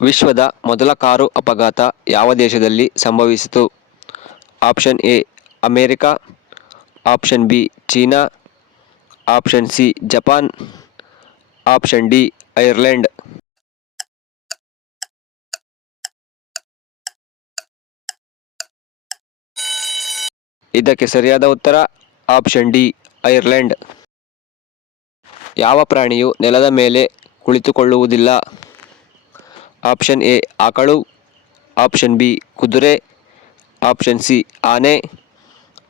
ವಿಶ್ವದ ಮೊದಲ ಕಾರು ಅಪಘಾತ ಯಾವ ದೇಶದಲ್ಲಿ ಸಂಭವಿಸಿತು? Option A, America. Option B, China. Option C, Japan. Option D, Ireland. ಇದಕ್ಕೆ ಸರಿಯಾದ ಉತ್ತರ, ಆಪ್ಷನ್ ಡಿ, ಐರ್ಲೆಂಡ್. ಯಾವ ಪ್ರಾಣಿಯು ನೆಲದ ಮೇಲೆ ಕುಳಿತುಕೊಳ್ಳುವುದಿಲ್ಲ? ಆಪ್ಷನ್ ಎ, ಆಕಳು. ಆಪ್ಷನ್ ಬಿ, ಕುದುರೆ. ಆಪ್ಷನ್ ಸಿ, ಆನೆ.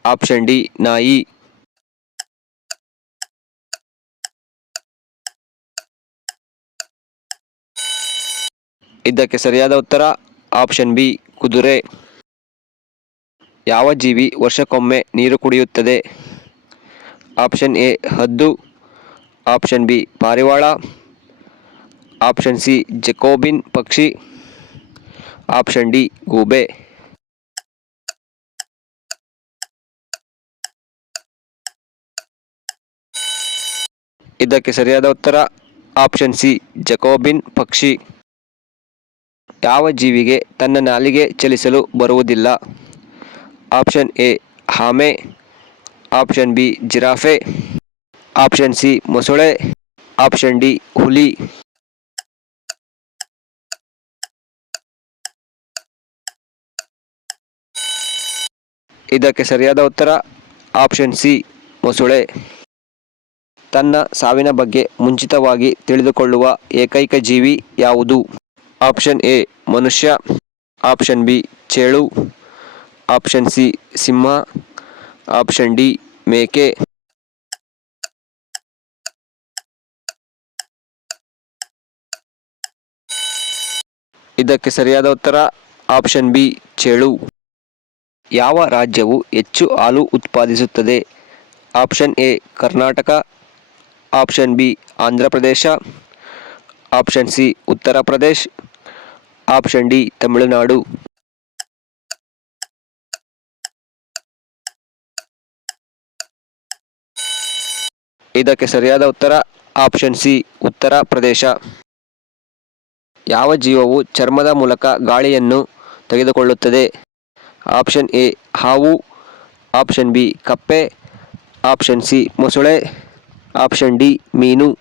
ಆಪ್ಷನ್ ಡಿ, ನಾಯಿ. ಇದಕ್ಕೆ ಸರಿಯಾದ ಉತ್ತರ, ಆಪ್ಷನ್ ಬಿ, ಕುದುರೆ. ಯಾವ ಜೀವಿ ವರ್ಷಕ್ಕೊಮ್ಮೆ ನೀರು ಕುಡಿಯುತ್ತದೆ? ಆಪ್ಷನ್ ಎ, ಹದ್ದು. ಆಪ್ಷನ್ ಬಿ, ಪಾರಿವಾಳ. ಆಪ್ಷನ್ ಸಿ, ಜಕೋಬಿನ್ ಪಕ್ಷಿ. ಆಪ್ಷನ್ ಡಿ, ಗೂಬೆ. ಇದಕ್ಕೆ ಸರಿಯಾದ ಉತ್ತರ, ಆಪ್ಷನ್ ಸಿ, ಜಕೋಬಿನ್ ಪಕ್ಷಿ. ಯಾವ ಜೀವಿಗೆ ತನ್ನ ನಾಲಿಗೆ ಚಲಿಸಲು ಬರುವುದಿಲ್ಲ? ಆಪ್ಷನ್ ಎ, ಹಾಮೆ. ಆಪ್ಷನ್ ಬಿ, ಜಿರಾಫೆ. ಆಪ್ಷನ್ ಸಿ, ಮೊಸಳೆ. ಆಪ್ಷನ್ ಡಿ, ಹುಲಿ. ಇದಕ್ಕೆ ಸರಿಯಾದ ಉತ್ತರ ಆಪ್ಷನ್ ಸಿ, ಮೊಸಳೆ. ತನ್ನ ಸಾವಿನ ಬಗ್ಗೆ ಮುಂಚಿತವಾಗಿ ತಿಳಿದುಕೊಳ್ಳುವ ಏಕೈಕ ಜೀವಿ ಯಾವುದು? ಆಪ್ಷನ್ ಎ, ಮನುಷ್ಯ. ಆಪ್ಷನ್ ಬಿ, ಚೇಳು. ಆಪ್ಷನ್ ಸಿ, ಸಿಂಹ. ಆಪ್ಷನ್ ಡಿ, ಮೇಕೆ. ಇದಕ್ಕೆ ಸರಿಯಾದ ಉತ್ತರ ಆಪ್ಷನ್ ಬಿ, ಚೇಳು. ಯಾವ ರಾಜ್ಯವು ಹೆಚ್ಚು ಹಾಲು ಉತ್ಪಾದಿಸುತ್ತದೆ? Option A, Karnataka. Option B, Andhra Pradesh. Option C, Uttar Pradesh. Option D, Tamil Nadu. ಇದಕ್ಕೆ ಸರಿಯಾದ ಉತ್ತರ, ಆಪ್ಷನ್ ಸಿ, ಉತ್ತರ ಪ್ರದೇಶ. ಯಾವ ಜೀವವು ಚರ್ಮದ ಮೂಲಕ ಗಾಳಿಯನ್ನು ತೆಗೆದುಕೊಳ್ಳುತ್ತದೆ? ಆಪ್ಷನ್ ಎ, ಹಾವು. ಆಪ್ಷನ್ ಬಿ, ಕಪ್ಪೆ. ಆಪ್ಷನ್ ಸಿ, ಮೊಸಳೆ. ಆಪ್ಷನ್ ಡಿ, ಮೀನು.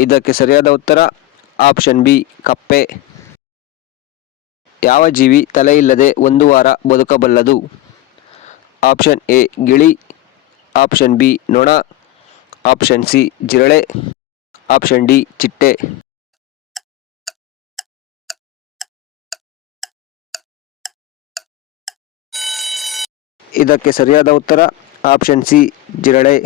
ಇದಕ್ಕೆ ಸರಿಯಾದ ಉತ್ತರ, ಆಪ್ಷನ್ ಬಿ, ಕಪ್ಪೆ. ಯಾವ ಜೀವಿ ತಲೆಯಿಲ್ಲದೆ ಒಂದು ವಾರ ಬದುಕಬಲ್ಲದು? ಆಪ್ಷನ್ ಎ, ಗಿಳಿ. ಆಪ್ಷನ್ ಬಿ, ನೊಣ. ಆಪ್ಷನ್ ಸಿ, ಜಿರಳೆ. ಆಪ್ಷನ್ ಡಿ ಚಿಟ್ಟೆ. ಇದಕ್ಕೆ ಸರಿಯಾದ ಉತ್ತರ ಆಪ್ಷನ್ ಸಿ ಜಿರಳೆ.